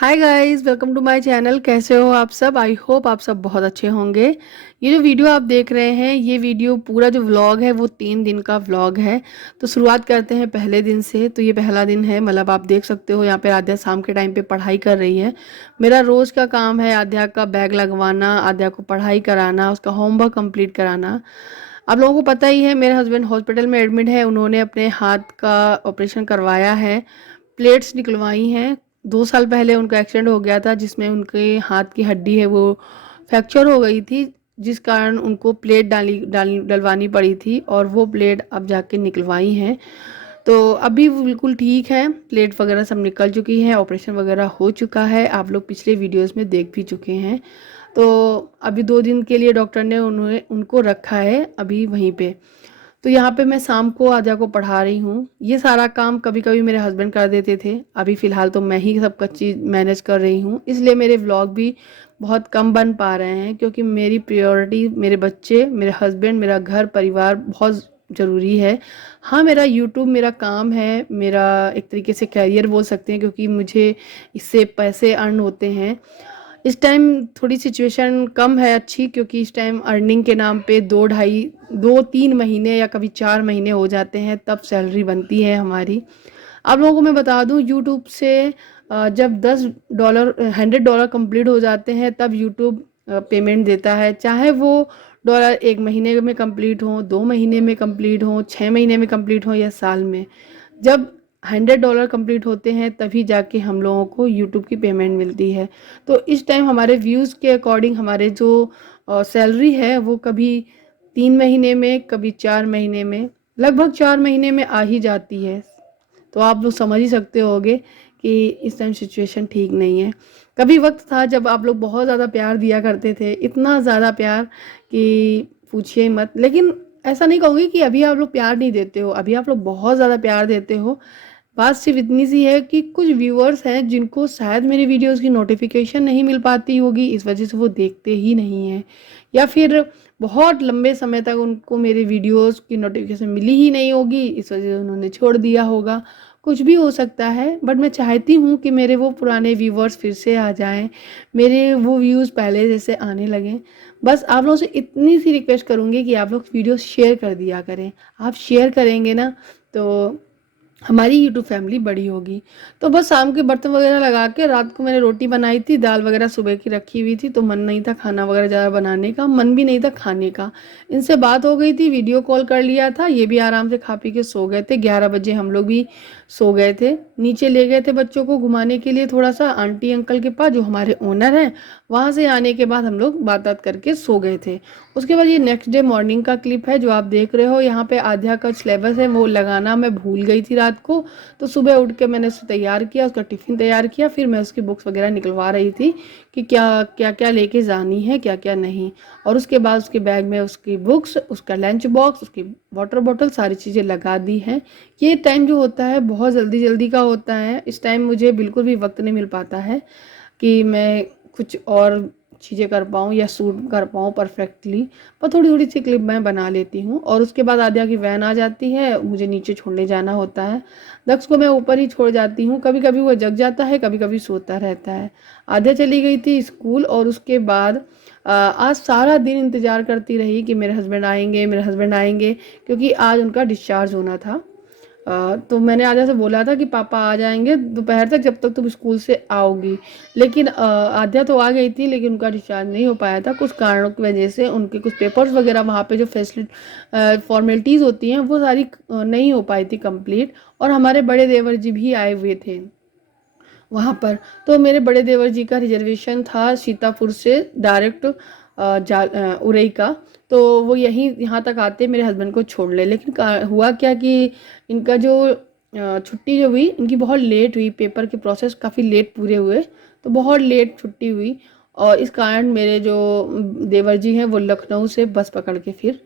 Hi guys, welcome to my channel. कैसे हो आप सब? आई होप आप सब बहुत अच्छे होंगे। ये जो वीडियो आप देख रहे हैं, ये वीडियो पूरा जो व्लॉग है वो 3 दिन का व्लॉग है। तो शुरुआत करते हैं पहले दिन से। तो ये पहला दिन है, मतलब आप देख सकते हो यहाँ पे आद्या शाम के टाइम पे पढ़ाई कर रही है। मेरा रोज़ का काम है आद्या का बैग लगवाना, आद्या को पढ़ाई कराना, उसका होमवर्क कंप्लीट कराना। आप लोगों को पता ही है, मेरे हस्बैंड हॉस्पिटल में एडमिट है। उन्होंने अपने हाथ का ऑपरेशन करवाया है, प्लेट्स निकलवाई हैं। 2 साल पहले उनका एक्सीडेंट हो गया था जिसमें उनके हाथ की हड्डी है वो फ्रैक्चर हो गई थी, जिस कारण उनको प्लेट डलवानी पड़ी थी और वो प्लेट अब जाके निकलवाई हैं। तो अभी वो बिल्कुल ठीक है, प्लेट वगैरह सब निकल चुकी है, ऑपरेशन वगैरह हो चुका है, आप लोग पिछले वीडियोस में देख भी चुके हैं। तो अभी 2 दिन के लिए डॉक्टर ने उनको रखा है अभी वहीं पे। तो यहाँ पे मैं शाम को आद्या को पढ़ा रही हूँ। ये सारा काम कभी कभी मेरे हस्बैंड कर देते थे, अभी फ़िलहाल तो मैं ही सब कुछ चीज़ मैनेज कर रही हूँ, इसलिए मेरे व्लॉग भी बहुत कम बन पा रहे हैं, क्योंकि मेरी प्रायोरिटी मेरे बच्चे, मेरे हस्बैंड, मेरा घर परिवार बहुत ज़रूरी है। हाँ, मेरा यूट्यूब मेरा काम है, मेरा एक तरीके से कैरियर बोल सकते हैं, क्योंकि मुझे इससे पैसे अर्न होते हैं। इस टाइम थोड़ी सिचुएशन कम है अच्छी, क्योंकि इस टाइम अर्निंग के नाम पे 2 3 महीने या कभी 4 महीने हो जाते हैं तब सैलरी बनती है हमारी। आप लोगों को मैं बता दूं, यूट्यूब से जब $10 $100 कंप्लीट हो जाते हैं तब यूट्यूब पेमेंट देता है, चाहे वो डॉलर 1 महीने में कंप्लीट हो, 2 महीने में कंप्लीट हो, 6 महीने में कंप्लीट हो या साल में। जब $100 कंप्लीट होते हैं तभी जाके हम लोगों को यूट्यूब की पेमेंट मिलती है। तो इस टाइम हमारे व्यूज़ के अकॉर्डिंग हमारे जो सैलरी है वो कभी 3 महीने में, कभी 4 महीने में, लगभग 4 महीने में आ ही जाती है। तो आप लोग समझ ही सकते होगे कि इस टाइम सिचुएशन ठीक नहीं है। कभी वक्त था जब आप लोग बहुत ज़्यादा प्यार दिया करते थे, इतना ज़्यादा प्यार कि पूछिए मत। लेकिन ऐसा नहीं कहूँगी कि अभी आप लोग प्यार नहीं देते हो, अभी आप लोग बहुत ज़्यादा प्यार देते हो। बात सिर्फ इतनी सी है कि कुछ व्यूअर्स हैं जिनको शायद मेरी वीडियोस की नोटिफिकेशन नहीं मिल पाती होगी, इस वजह से वो देखते ही नहीं हैं, या फिर बहुत लंबे समय तक उनको मेरे वीडियोस की नोटिफिकेशन मिली ही नहीं होगी, इस वजह से उन्होंने छोड़ दिया होगा। कुछ भी हो सकता है, बट मैं चाहती हूँ कि मेरे वो पुराने व्यूवर्स फिर से आ जाएं, मेरे वो व्यूज़ पहले जैसे आने लगें। बस आप लोगों से इतनी सी रिक्वेस्ट करूँगी कि आप लोग वीडियो शेयर कर दिया करें। आप शेयर करेंगे ना, तो हमारी यूट्यूब फैमिली बड़ी होगी। तो बस शाम के बर्तन वगैरह लगा के रात को मैंने रोटी बनाई थी, दाल वगैरह सुबह की रखी हुई थी, तो मन नहीं था खाना वगैरह ज़्यादा बनाने का, मन भी नहीं था खाने का। इनसे बात हो गई थी, वीडियो कॉल कर लिया था, ये भी आराम से खा पी के सो गए थे। 11 बजे हम लोग भी सो गए थे। नीचे ले गए थे बच्चों को घुमाने के लिए थोड़ा सा आंटी अंकल के पास, जो हमारे ओनर हैं। वहाँ से आने के बाद हम लोग बात बात करके सो गए थे। उसके बाद ये नेक्स्ट डे मॉर्निंग का क्लिप है जो आप देख रहे हो। यहाँ पे आध्या का सिलेबस है, वो लगाना मैं भूल गई थी रात को। तो सुबह उठ के मैंने उसे तैयार किया, उसका टिफ़िन तैयार किया, फिर मैं उसकी बुक्स वगैरह निकलवा रही थी कि क्या क्या क्या लेके जानी है, क्या क्या नहीं। और उसके बाद उसके बैग में उसकी बुक्स, उसका लंच बॉक्स, उसकी वाटर बॉटल, सारी चीज़ें लगा दी हैं। ये टाइम जो होता है बहुत जल्दी जल्दी का होता है। इस टाइम मुझे बिल्कुल भी वक्त नहीं मिल पाता है कि मैं कुछ और चीज़ें कर पाऊँ या शूट कर पाऊँ परफेक्टली। पर थोड़ी थोड़ी सी क्लिप मैं बना लेती हूँ। और उसके बाद आद्या की वैन आ जाती है, मुझे नीचे छोड़ने जाना होता है। दक्ष को मैं ऊपर ही छोड़ जाती हूँ, कभी कभी वो जग जाता है, कभी कभी सोता रहता है। आद्या चली गई थी स्कूल, और उसके बाद आज सारा दिन इंतज़ार करती रही कि मेरे हस्बैंड आएंगे, मेरे हस्बैंड आएंगे, क्योंकि आज उनका डिस्चार्ज होना था। तो मैंने आद्या से बोला था कि पापा आ जाएंगे दोपहर तक, जब तक तुम स्कूल से आओगी। लेकिन आद्या तो आ गई थी, लेकिन उनका डिस्चार्ज नहीं हो पाया था कुछ कारणों की वजह से। उनके कुछ पेपर्स वगैरह वहाँ पे जो फॉर्मेलिटीज़ होती हैं वो सारी नहीं हो पाई थी कंप्लीट। और हमारे बड़े देवर जी भी आए हुए थे वहाँ पर। तो मेरे बड़े देवर जी का रिजर्वेशन था सीतापुर से डायरेक्ट उरई का। तो वो यहीं यहाँ तक आते मेरे हस्बैंड को छोड़ ले। लेकिन हुआ क्या कि इनका जो छुट्टी जो हुई, इनकी बहुत लेट हुई, पेपर के प्रोसेस काफ़ी लेट पूरे हुए, तो बहुत लेट छुट्टी हुई। और इस कारण मेरे जो देवर जी हैं वो लखनऊ से बस पकड़ के फिर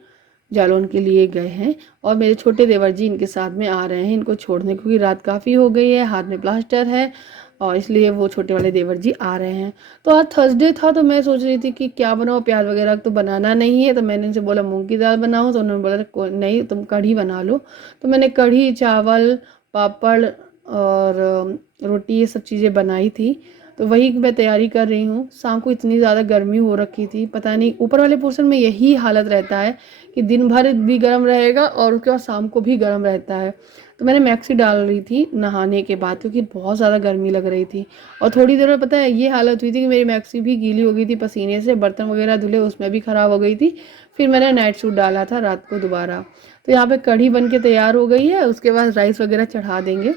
जालौन के लिए गए हैं। और मेरे छोटे देवर जी इनके साथ में आ रहे हैं इनको छोड़ने, क्योंकि रात काफ़ी हो गई है, हाथ में प्लास्टर है, और इसलिए वो छोटे वाले देवर जी आ रहे हैं। तो आज थर्सडे था, तो मैं सोच रही थी कि क्या बनाओ, प्याज वगैरह तो बनाना नहीं है। तो मैंने इनसे बोला मूंग की दाल बनाओ, तो उन्होंने बोला नहीं, तुम कढ़ी बना लो। तो मैंने कढ़ी, चावल, पापड़ और रोटी, ये सब चीज़ें बनाई थी। तो वही मैं तैयारी कर रही हूँ। शाम को इतनी ज़्यादा गर्मी हो रखी थी, पता नहीं, ऊपर वाले पोर्शन में यही हालत रहता है कि दिन भर भी गर्म रहेगा और उसके बाद शाम को भी गर्म रहता है। तो मैंने मैक्सी डाल रही थी नहाने के बाद, क्योंकि बहुत ज़्यादा गर्मी लग रही थी। और थोड़ी देर में पता है ये हालत हुई थी कि मेरी मैक्सी भी गीली हो गई थी पसीने से, बर्तन वगैरह धुले उसमें भी ख़राब हो गई थी। फिर मैंने नाइट सूट डाला था रात को दोबारा। तो यहाँ पे कढ़ी बन के तैयार हो गई है, उसके बाद राइस वगैरह चढ़ा देंगे।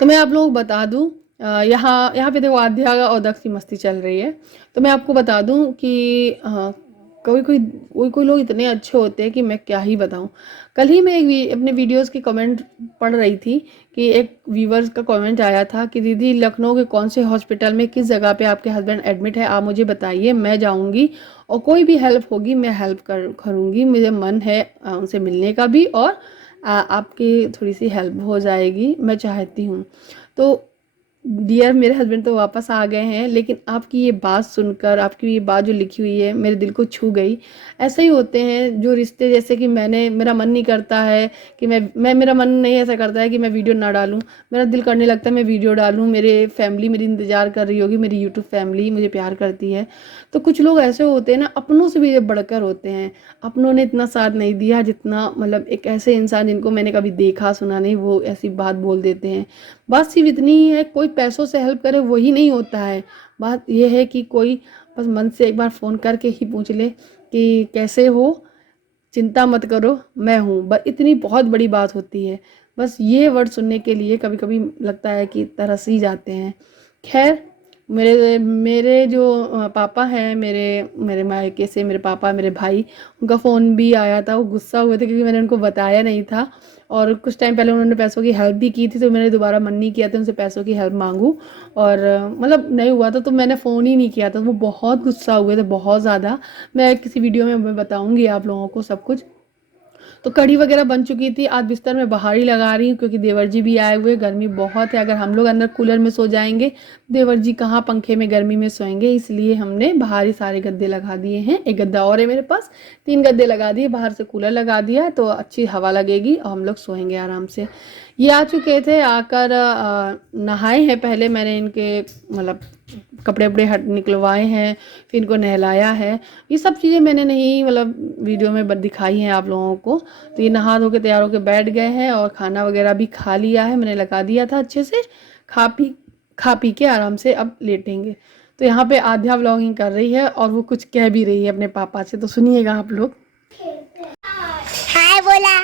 तो मैं आप लोगों को बता दूं, यहाँ यहाँ पे देखो आध्या और दक्ष की मस्ती चल रही है। तो मैं आपको बता दूं कि कोई कोई कोई कोई लोग इतने अच्छे होते हैं कि मैं क्या ही बताऊं। कल ही मैं अपने वीडियोस की कमेंट पढ़ रही थी कि एक व्यूवर्स का कमेंट आया था कि दीदी लखनऊ के कौन से हॉस्पिटल में किस जगह पे आपके हस्बैंड एडमिट है, आप मुझे बताइए, मैं जाऊंगी और कोई भी हेल्प होगी मैं हेल्प करूँगी। मुझे मन है उनसे मिलने का भी, और आपकी थोड़ी सी हेल्प हो जाएगी, मैं चाहती हूँ। तो डियर मेरे हस्बैंड तो वापस आ गए हैं, लेकिन आपकी ये बात सुनकर, आपकी ये बात जो लिखी हुई है मेरे दिल को छू गई। ऐसे ही होते हैं जो रिश्ते, जैसे कि मेरा मन नहीं करता है कि मेरा मन नहीं ऐसा करता है कि मैं वीडियो ना डालूं, मेरा दिल करने लगता है मैं वीडियो डालूं। मेरे फैमिली मेरी इंतज़ार कर रही होगी, मेरी यूट्यूब फैमिली मुझे प्यार करती है। तो कुछ लोग ऐसे होते हैं ना, अपनों से भी बढ़कर होते हैं। अपनों ने इतना साथ नहीं दिया जितना, मतलब एक ऐसे इंसान जिनको मैंने कभी देखा सुना नहीं, वो ऐसी बात बोल देते हैं। बात सिर्फ इतनी ही है, कोई पैसों से हेल्प करे वही नहीं होता है। बात यह है कि कोई बस मन से एक बार फ़ोन करके ही पूछ ले कि कैसे हो, चिंता मत करो मैं हूँ, बस इतनी बहुत बड़ी बात होती है। बस ये वर्ड सुनने के लिए कभी कभी लगता है कि तरस ही जाते हैं। खैर, मेरे मेरे जो पापा हैं, मेरे मेरे मायके से मेरे पापा, मेरे भाई, उनका फ़ोन भी आया था। वो गुस्सा हुए थे क्योंकि मैंने उनको बताया नहीं था, और कुछ टाइम पहले उन्होंने पैसों की हेल्प भी की थी। तो मैंने दोबारा मन नहीं किया था उनसे पैसों की हेल्प मांगूं, और मतलब नहीं हुआ था तो मैंने फ़ोन ही नहीं किया था। वो बहुत गुस्सा हुए थे, बहुत ज़्यादा। मैं किसी वीडियो में मैं बताऊंगी आप लोगों को सब कुछ। तो कढ़ी वगैरह बन चुकी थी। आज बिस्तर में बाहर ही लगा रही हूँ क्योंकि देवर जी भी आए हुए, गर्मी बहुत है। अगर हम लोग अंदर कूलर में सो जाएंगे, देवर जी कहाँ पंखे में गर्मी में सोएंगे, इसलिए हमने बाहर ही सारे गद्दे लगा दिए हैं। एक गद्दा और है मेरे पास, 3 गद्दे लगा दिए, बाहर से कूलर लगा दिया है तो अच्छी हवा लगेगी और हम लोग सोएंगे आराम से। ये आ चुके थे, आकर नहाए हैं। पहले मैंने इनके मतलब कपड़े वपड़े हट निकलवाए हैं, फिर इनको नहलाया है। ये सब चीज़ें मैंने नहीं मतलब वीडियो में दिखाई हैं आप लोगों को। तो ये नहा धो के तैयार होकर बैठ गए हैं और खाना वगैरह भी खा लिया है, मैंने लगा दिया था अच्छे से। खा पी के आराम से अब लेटेंगे। तो यहाँ पे आध्या व्लॉगिंग कर रही है और वो कुछ कह भी रही है अपने पापा से, तो सुनिएगा आप लोग। हाय बोला।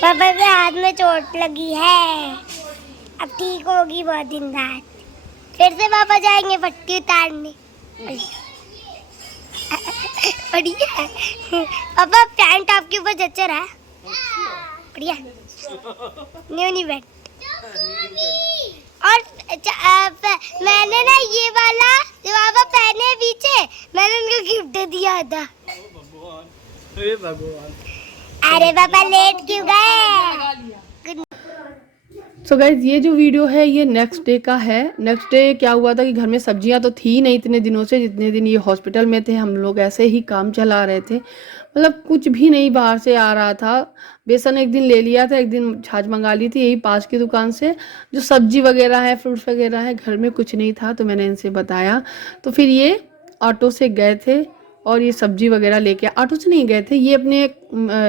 पापा के हाथ में चोट लगी है, अब ठीक होगी बहुत दिन बाद। फिर से पापा जाएंगे पट्टी उतारने। बढ़िया है पापा, पैंट आपके ऊपर जच्चा रहा है, बढ़िया। न्यू न्यू बैठ। और मैंने ना ये वाला जो पापा पहने पीछे, मैंने उनको गिफ्ट दिया था। अरे पापा लेट क्यों गए? सो गाइज, ये जो वीडियो है ये नेक्स्ट डे का है। नेक्स्ट डे क्या हुआ था कि घर में सब्जियां तो थी नहीं इतने दिनों से, जितने दिन ये हॉस्पिटल में थे। हम लोग ऐसे ही काम चला रहे थे, मतलब कुछ भी नहीं बाहर से आ रहा था। बेसन एक दिन ले लिया था, एक दिन छाछ मंगा ली थी यही पास की दुकान से। जो सब्जी वगैरह है, फ्रूट्स वगैरह है, घर में कुछ नहीं था। तो मैंने इनसे बताया, तो फिर ये ऑटो से गए थे और ये सब्जी वगैरह लेके, ऑटो से नहीं गए थे, ये अपने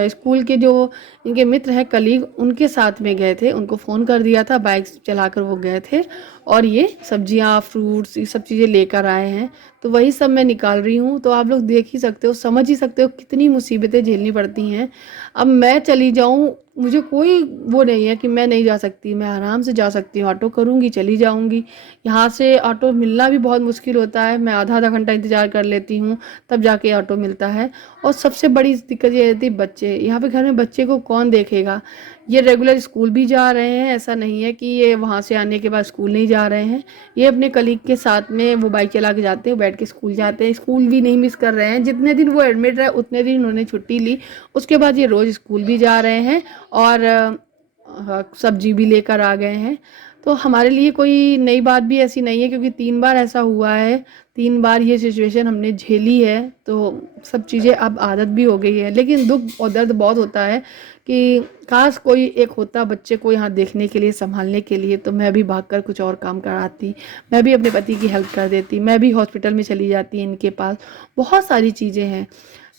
स्कूल के जो इनके मित्र हैं, कलीग, उनके साथ में गए थे। उनको फ़ोन कर दिया था, बाइक चलाकर वो गए थे और ये सब्जियां, फ्रूट्स, ये सब चीज़ें लेकर आए हैं। तो वही सब मैं निकाल रही हूँ। तो आप लोग देख ही सकते हो, समझ ही सकते हो कितनी मुसीबतें झेलनी पड़ती हैं। अब मैं चली जाऊँ, मुझे कोई वो नहीं है कि मैं नहीं जा सकती, मैं आराम से जा सकती हूँ, ऑटो करूँगी चली जाऊँगी। यहाँ से ऑटो मिलना भी बहुत मुश्किल होता है, मैं आधा आधा घंटा इंतज़ार कर लेती हूँ तब जाके ऑटो मिलता है। और सबसे बड़ी दिक्कत ये रहती है बच्चे, यहाँ पे घर में बच्चे को कौन देखेगा। ये रेगुलर स्कूल भी जा रहे हैं, ऐसा नहीं है कि ये वहाँ से आने के बाद स्कूल नहीं जा रहे हैं। ये अपने कलीग के साथ में वो बाइक चला के जाते हैं, बैठ के स्कूल जाते हैं, स्कूल भी नहीं मिस कर रहे हैं। जितने दिन वो एडमिट रहे उतने दिन उन्होंने छुट्टी ली, उसके बाद ये रोज़ स्कूल भी जा रहे हैं और सब्जी भी लेकर आ गए हैं। तो हमारे लिए कोई नई बात भी ऐसी नहीं है, क्योंकि 3 बार ऐसा हुआ है, 3 बार ये सिचुएशन हमने झेली है, तो सब चीज़ें अब आदत भी हो गई है। लेकिन दुख और दर्द बहुत होता है कि काश कोई एक होता बच्चे को यहाँ देखने के लिए, संभालने के लिए, तो मैं भी भागकर कुछ और काम कराती, मैं भी अपने पति की हेल्प कर देती, मैं भी हॉस्पिटल में चली जाती इनके पास। बहुत सारी चीज़ें हैं,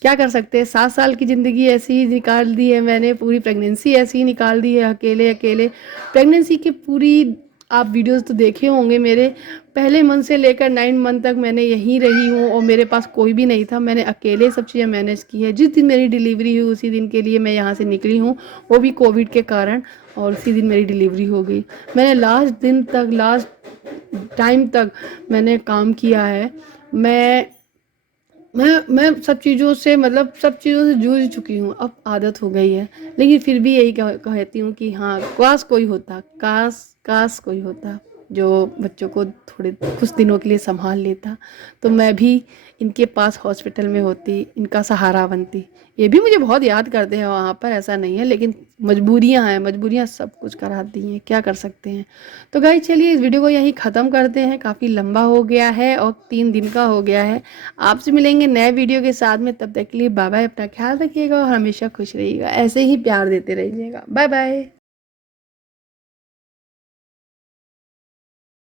क्या कर सकते हैं। 7 साल की ज़िंदगी ऐसी ही निकाल दी है मैंने, पूरी प्रेगनेंसी ऐसी ही निकाल दी है, अकेले अकेले। प्रेगनेंसी की पूरी आप वीडियोस तो देखे होंगे मेरे, पहले मंथ से लेकर 9 मंथ तक मैंने यहीं रही हूँ और मेरे पास कोई भी नहीं था। मैंने अकेले सब चीज़ें मैनेज की है। जिस दिन मेरी डिलीवरी हुई उसी दिन के लिए मैं यहाँ से निकली हूँ, वो भी कोविड के कारण, और उसी दिन मेरी डिलीवरी हो गई। मैंने लास्ट दिन तक, लास्ट टाइम तक मैंने काम किया है। मैं सब चीज़ों से, मतलब सब चीज़ों से जूझ चुकी हूँ, अब आदत हो गई है। लेकिन फिर भी यही कहती हूँ कि हाँ, काश कोई होता, काश काश कोई होता जो बच्चों को थोड़े कुछ दिनों के लिए संभाल लेता, तो मैं भी इनके पास हॉस्पिटल में होती, इनका सहारा बनती। ये भी मुझे बहुत याद करते हैं वहाँ पर, ऐसा नहीं है, लेकिन मजबूरियाँ हैं, मजबूरियाँ सब कुछ कराती हैं, क्या कर सकते हैं। तो गाइस चलिए इस वीडियो को यहीं ख़त्म करते हैं, काफ़ी लंबा हो गया है और 3 दिन का हो गया है। आपसे मिलेंगे नए वीडियो के साथ में, तब तक के लिए बाय बाय, अपना ख्याल रखिएगा और हमेशा खुश रहिएगा, ऐसे ही प्यार देते रहिएगा। Bye bye.